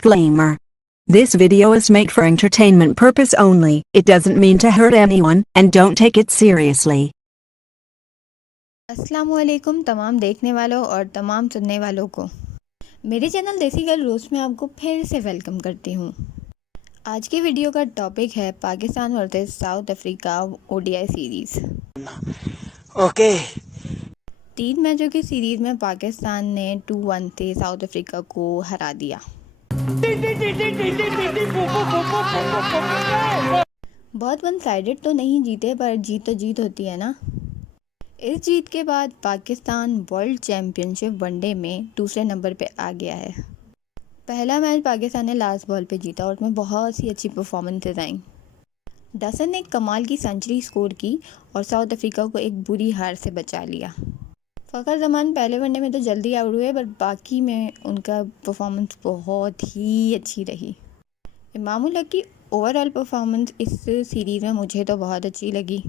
Disclaimer. This video is made for entertainment purpose only. It doesn't mean to hurt anyone, and don't take it seriously. अस्सलामुअलैकुम तमाम देखने वालों और तमाम सुनने वालों को मेरे चैनल देसी गर्ल रोस्ट में आपको फिर से वेलकम करती हूँ। आज की वीडियो का टॉपिक है Pakistan versus south Africa ODI series. Okay 3 मैचों की सीरीज़ में पाकिस्तान ने 2-1 से साउथ अफ्रीका को हरा दिया। बहुत वन साइडेड तो नहीं जीते, पर जीत तो जीत होती है ना। इस जीत के बाद पाकिस्तान वर्ल्ड चैम्पियनशिप वनडे में दूसरे नंबर पे आ गया है। पहला मैच पाकिस्तान ने लास्ट बॉल पे जीता और उसमें बहुत सी अच्छी परफॉर्मेंसेज आई। डसन ने एक कमाल की सेंचुरी स्कोर की और साउथ अफ्रीका को एक बुरी हार से बचा लिया। फ़खर जमान पहले वनडे में तो जल्दी आउट हुए, बट बाकी में उनका परफॉर्मेंस बहुत ही अच्छी रही। इमामुल हक की ओवरऑल परफॉर्मेंस इस सीरीज़ में मुझे तो बहुत अच्छी लगी।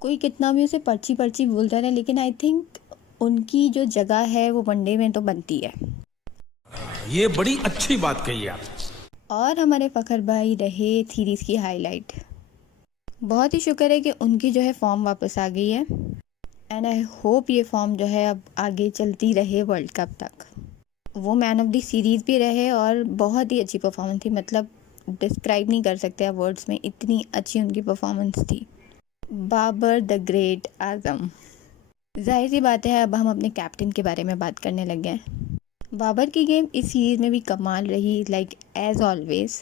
कोई कितना भी उसे पर्ची बोलता रहे, लेकिन आई थिंक उनकी जो जगह है वो वनडे में तो बनती है। ये बड़ी अच्छी बात कही आप। और हमारे फ़खर भाई रहे सीरीज़ की हाईलाइट। बहुत ही शुक्र है कि उनकी जो है फॉर्म वापस आ गई है, एंड आई होप ये फॉर्म जो है अब आगे चलती रहे वर्ल्ड कप तक। वो मैन ऑफ द सीरीज़ भी रहे और बहुत ही अच्छी परफॉर्मेंस थी, मतलब डिस्क्राइब नहीं कर सकते आप वर्ड्स में, इतनी अच्छी उनकी परफॉर्मेंस थी। बाबर द ग्रेट आज़म। जाहिर सी बात है अब हम अपने कैप्टन के बारे में बात करने लग गए। बाबर की गेम इस सीरीज़ में भी कमाल रही, लाइक एज ऑलवेज।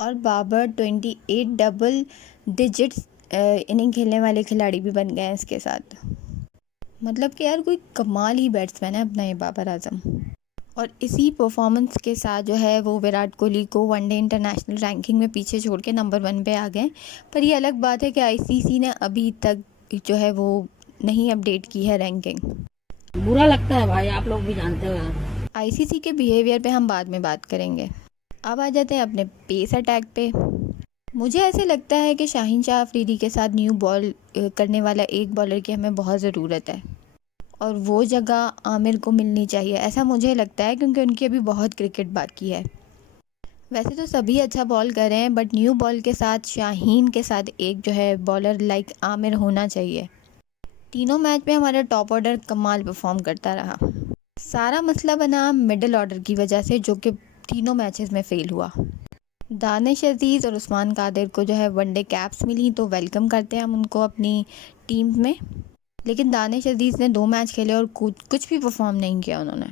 और बाबर 28 डबल डिजिट्स इनिंग खेलने वाले खिलाड़ी भी बन गए हैं इसके साथ। मतलब कि यार कोई कमाल ही बैट्समैन है अपना ये बाबर आजम। और इसी परफॉर्मेंस के साथ जो है वो विराट कोहली को वनडे इंटरनेशनल रैंकिंग में पीछे छोड़ के नंबर 1 पे आ गए। पर ये अलग बात है कि आईसीसी ने अभी तक जो है वो नहीं अपडेट की है रैंकिंग। बुरा लगता है भाई, आप लोग भी जानते हो यार। आईसीसी के बिहेवियर पे हम बाद में बात करेंगे। अब आ जाते हैं अपने पेस अटैक पे। मुझे ऐसे लगता है कि शाहीन शाह अफरीदी के साथ न्यू बॉल करने वाला एक बॉलर की हमें बहुत ज़रूरत है, और वो जगह आमिर को मिलनी चाहिए, ऐसा मुझे लगता है, क्योंकि उनकी अभी बहुत क्रिकेट बाकी है। वैसे तो सभी अच्छा बॉल कर रहे हैं, बट न्यू बॉल के साथ शाहीन के साथ एक जो है बॉलर लाइक आमिर होना चाहिए। तीनों मैच में हमारा टॉप ऑर्डर कमाल परफॉर्म करता रहा। सारा मसला बना मिडिल ऑर्डर की वजह से, जो कि तीनों मैचेस में फेल हुआ। दानिश अजीज़ और उस्मान कादिर को जो है वनडे कैप्स मिली, तो वेलकम करते हैं हम उनको अपनी टीम में। लेकिन दानिश अजीज़ ने 2 मैच खेले और कुछ भी परफॉर्म नहीं किया उन्होंने।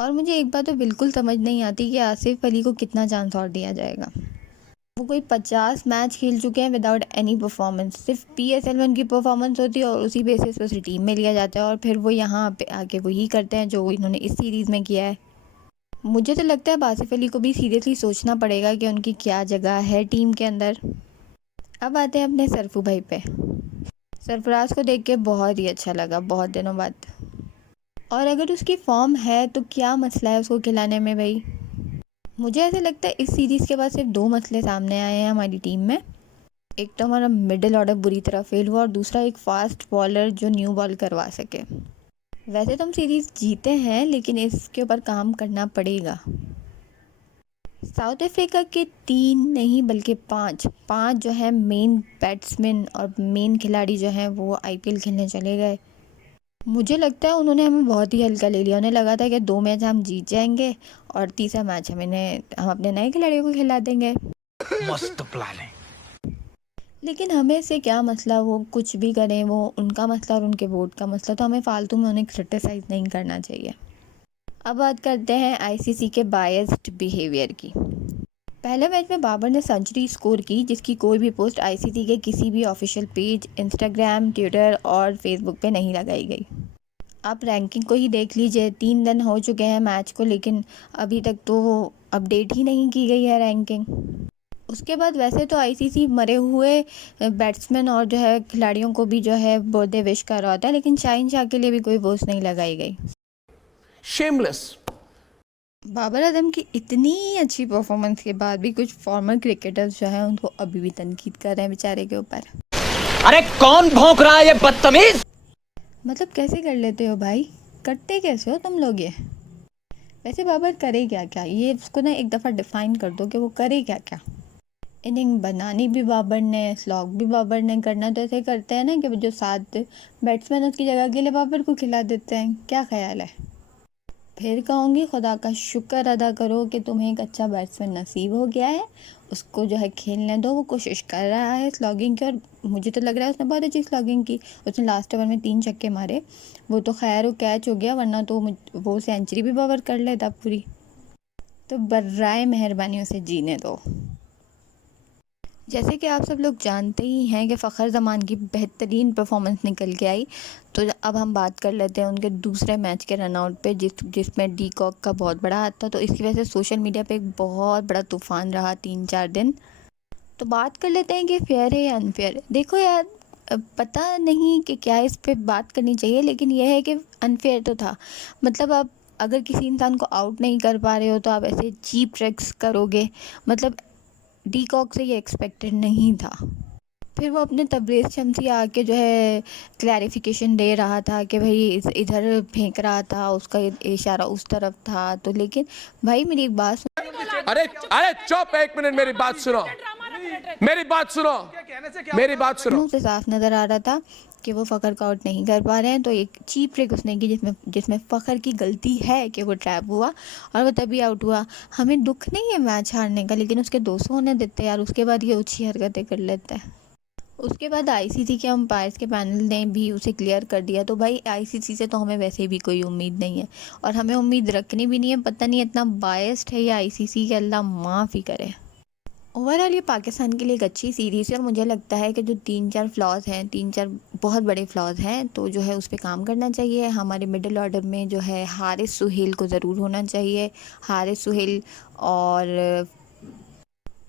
और मुझे एक बात तो बिल्कुल समझ नहीं आती कि आसिफ अली को कितना चांस और दिया जाएगा। वो कोई 50 मैच खेल चुके हैं विदाउट एनी परफॉर्मेंस। सिर्फ PSL में उनकी परफॉर्मेंस होती है और उसी बेसिस पर उसे टीम में लिया जाता है, और फिर वो यहाँ पे आके वही करते हैं जो इन्होंने इस सीरीज़ में किया है। मुझे तो लगता है आसिफ अली को भी सीरियसली सोचना पड़ेगा कि उनकी क्या जगह है टीम के अंदर। अब आते हैं अपने सरफू भाई पे। सरफराज को देख के बहुत ही अच्छा लगा, बहुत दिनों बाद। और अगर उसकी फॉर्म है तो क्या मसला है उसको खिलाने में भाई। मुझे ऐसे लगता है इस सीरीज़ के बाद सिर्फ 2 मसले सामने आए हैं हमारी टीम में। एक तो हमारा मिडिल ऑर्डर बुरी तरह फेल हुआ, और दूसरा एक फास्ट बॉलर जो न्यू बॉल करवा सके। वैसे तो हम सीरीज़ जीते हैं, लेकिन इसके ऊपर काम करना पड़ेगा। साउथ अफ्रीका के 3 नहीं बल्कि 5 जो है मेन बैट्समैन और मेन खिलाड़ी जो हैं वो IPL खेलने चले गए। मुझे लगता है उन्होंने हमें बहुत ही हल्का ले लिया। उन्हें लगा था कि 2 मैच हम जीत जाएंगे और तीसरा मैच हम अपने नए खिलाड़ियों को खिला देंगे। मस्त प्लान है। लेकिन हमें से क्या मसला, वो कुछ भी करें, वो उनका मसला और उनके वोट का मसला, तो हमें फालतू में उन्हें क्रिटिसाइज़ नहीं करना चाहिए। अब बात करते हैं आईसीसी के बायस्ड बिहेवियर की। पहले मैच में बाबर ने सेंचुरी स्कोर की, जिसकी कोई भी पोस्ट आईसीसी के किसी भी ऑफिशियल पेज, इंस्टाग्राम, ट्विटर और फेसबुक पे नहीं लगाई गई। आप रैंकिंग को ही देख लीजिए, 3 दिन हो चुके हैं मैच को, लेकिन अभी तक तो अपडेट ही नहीं की गई है रैंकिंग। उसके बाद वैसे तो आईसीसी मरे हुए बैट्समैन और जो है खिलाड़ियों को भी जो है बर्थडे विश कर रहा होता है, लेकिन शाहीन शाह के लिए भी कोई पोस्ट नहीं लगाई गई। शेमलेस। बाबर आजम की इतनी अच्छी परफॉर्मेंस के बाद भी कुछ फॉर्मर क्रिकेटर्स जो हैं उनको अभी भी तनकीद कर रहे हैं बेचारे के ऊपर। अरे कौन भौंक रहा है ये बदतमीज। मतलब कैसे कर लेते हो भाई, करते कैसे हो तुम लोग ये। वैसे बाबर करे क्या क्या, ये उसको ना एक दफ़ा डिफ़ाइन कर दो कि वो करे क्या क्या। इनिंग बनानी भी बाबर ने, स्लॉग भी बाबर ने, करना तो ऐसे करते हैं ना कि जो 7 बैट्समैन उसकी जगह के लिए बाबर को खिला देते हैं। क्या ख्याल है? फिर कहूँगी खुदा का शुक्र अदा करो कि तुम्हें एक अच्छा बैट्समैन नसीब हो गया है। उसको जो है खेलने दो, वो कोशिश कर रहा है स्लॉगिंग की, और मुझे तो लग रहा है उसने बहुत अच्छी स्लॉगिंग की। उसने लास्ट ओवर में 3 छक्के मारे, वो तो खैर वो कैच हो गया, वरना तो वो सेंचुरी भी बाबर कर लेता पूरी। तो बर्राए मेहरबानी उसे जीने दो। जैसे कि आप सब लोग जानते ही हैं कि फ़खर ज़मान की बेहतरीन परफॉर्मेंस निकल के आई, तो अब हम बात कर लेते हैं उनके दूसरे मैच के रनआउट पे, जिसमें डी कॉक का बहुत बड़ा हाथ था। तो इसकी वजह से सोशल मीडिया पे एक बहुत बड़ा तूफ़ान रहा 3-4 दिन। तो बात कर लेते हैं कि फेयर है या अनफेयर। देखो यार, पता नहीं कि क्या इस पे बात करनी चाहिए, लेकिन यह है कि अनफेयर तो था। मतलब आप अगर किसी इंसान को आउट नहीं कर पा रहे हो तो आप ऐसे चीप ट्रिक्स करोगे, मतलब डी कॉक से ये एक्सपेक्टेड नहीं था। फिर वो अपने तबरेज़ शम्सी आके जो है क्लैरिफिकेशन दे रहा था कि भाई इधर फेंक रहा था, उसका इशारा उस तरफ था। तो लेकिन भाई मेरी एक बात अरे अरे चुप, 1 मिनट मेरी बात सुनो, मेरी बात सुनो, मेरी बात सुनो। मुँह से साफ नज़र आ रहा था कि वो फ़खर को आउट नहीं कर पा रहे हैं। तो एक चीप ट्रिक उसने की जिसमें फ़खर की गलती है कि वो ट्रैप हुआ और वो तभी आउट हुआ। हमें दुख नहीं है मैच हारने का, लेकिन उसके 200 होने देते यार, उसके बाद ये अच्छी हरकतें कर लेते हैं। उसके बाद आईसीसी के अंपायर्स के पैनल ने भी उसे क्लियर कर दिया। तो भाई आईसीसी से तो हमें वैसे भी कोई उम्मीद नहीं है, और हमें उम्मीद रखनी भी नहीं है। पता नहीं इतना बायस्ड है ये आईसीसी, के अल्लाह माफ़ ही करे। ओवरऑल ये पाकिस्तान के लिए एक अच्छी सीरीज़ है, और मुझे लगता है कि जो 3-4 फ्लॉज़ हैं, 3-4 बहुत बड़े फ्लॉज़ हैं, तो जो है उस पे काम करना चाहिए। हमारे मिडिल ऑर्डर में जो है हारिस सुहेल को ज़रूर होना चाहिए। हारिस सुहेल और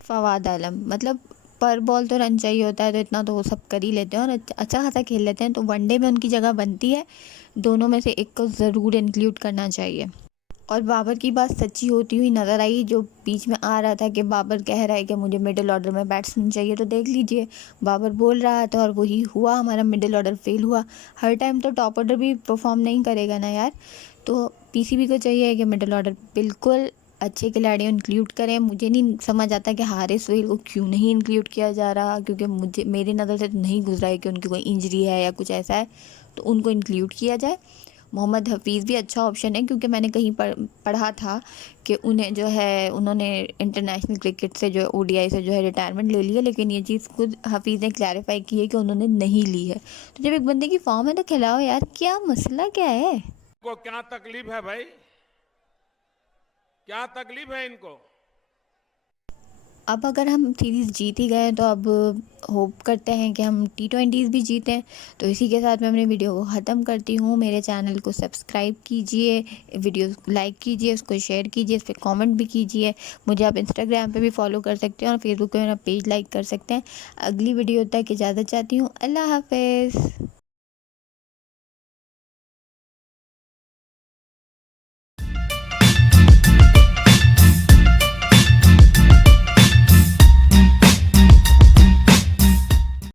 फवाद आलम, मतलब पर बॉल तो रन चाहिए होता है, तो इतना तो वो सब कर ही लेते हैं और अच्छा खासा खेल लेते हैं। तो वनडे में उनकी जगह बनती है, दोनों में से एक को ज़रूर इंक्लूड करना चाहिए। और बाबर की बात सच्ची होती हुई नज़र आई, जो बीच में आ रहा था कि बाबर कह रहा है कि मुझे मिडिल ऑर्डर में बैट्समैन चाहिए। तो देख लीजिए, बाबर बोल रहा था और वही हुआ, हमारा मिडिल ऑर्डर फेल हुआ। हर टाइम तो टॉप ऑर्डर भी परफॉर्म नहीं करेगा ना यार। तो पीसीबी को चाहिए कि मिडिल ऑर्डर बिल्कुल अच्छे खिलाड़ियों इंक्लूड करें। मुझे नहीं समझ आता कि हारिस सुहेल को क्यों नहीं इंक्लूड किया जा रहा, क्योंकि मेरी नज़र से तो नहीं गुजरा है कि उनकी कोई इंजरी है या कुछ ऐसा है, तो उनको इंक्लूड किया जाए। मोहम्मद हफीज़ भी अच्छा ऑप्शन है, क्योंकि मैंने कहीं पढ़ा था कि उन्होंने इंटरनेशनल क्रिकेट से जो ओडीआई से जो है रिटायरमेंट ले लिया, लेकिन ये चीज़ खुद हफीज़ ने क्लैरिफाई की है कि उन्होंने नहीं ली है। तो जब एक बंदे की फॉर्म है तो खिलाओ यार, क्या मसला क्या है? को क्या तकलीफ है भाई, क्या तकलीफ है इनको? अब अगर हम सीरीज़ जीत ही गए तो अब होप करते हैं कि हम T20s भी जीतें। तो इसी के साथ मैं अपने वीडियो को ख़त्म करती हूँ। मेरे चैनल को सब्सक्राइब कीजिए, वीडियो लाइक कीजिए, उसको शेयर कीजिए, इस पर कमेंट भी कीजिए। मुझे आप इंस्टाग्राम पे भी फॉलो कर सकते हैं और फेसबुक पे मेरा पेज लाइक कर सकते हैं। अगली वीडियो तक इजाज़त चाहती हूँ। अल्लाह हाफ़िज़।